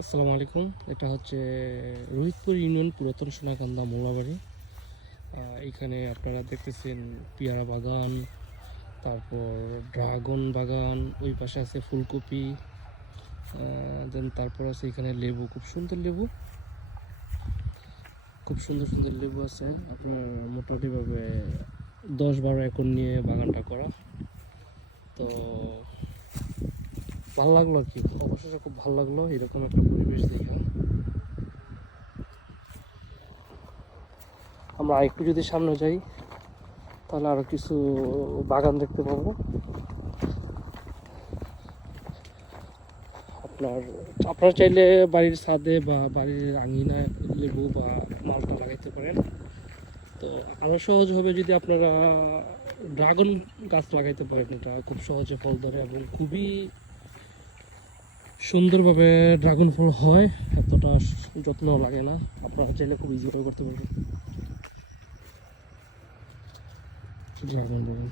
আসসালামু আলাইকুম। এটা হচ্ছে রোহিতপুর ইউনিয়ন পুরাতন সোনাকান্দা মোলাবাড়ি। এখানে আপনারা দেখতেছেন পেয়ারা বাগান, তারপর ড্রাগন বাগান, ওই পাশে আছে ফুলকপি, দেন তারপর আছে এখানে লেবু, খুব সুন্দর লেবু, খুব সুন্দর সুন্দর লেবু আছে। আপনার মোটামুটিভাবে 10-12 একর নিয়ে বাগানটা করা। তো ভালো লাগলো আর কি, অবশেষে খুব ভালো লাগলো এরকম একটা পরিবেশ দেখে। আমরা আরেকটু যদি সামনে যাই তাহলে আরো কিছু বাগান দেখতে পাবো। আপনার আপনারা চাইলে বাড়ির ছাদে বা বাড়ির আঙিনায় লেবু বা মালটা লাগাইতে পারেন। তো আরও সহজ হবে যদি আপনারা ড্রাগন গাছ লাগাইতে পারেন। এটা খুব সহজে ফল ধরে এবং খুবই সুন্দরভাবে ড্রাগন ফল হয়, এতটা যত্ন লাগে না। আপনারা চাইলে খুব ইজিভাবে করতে পারবেন ড্রাগন বাগান।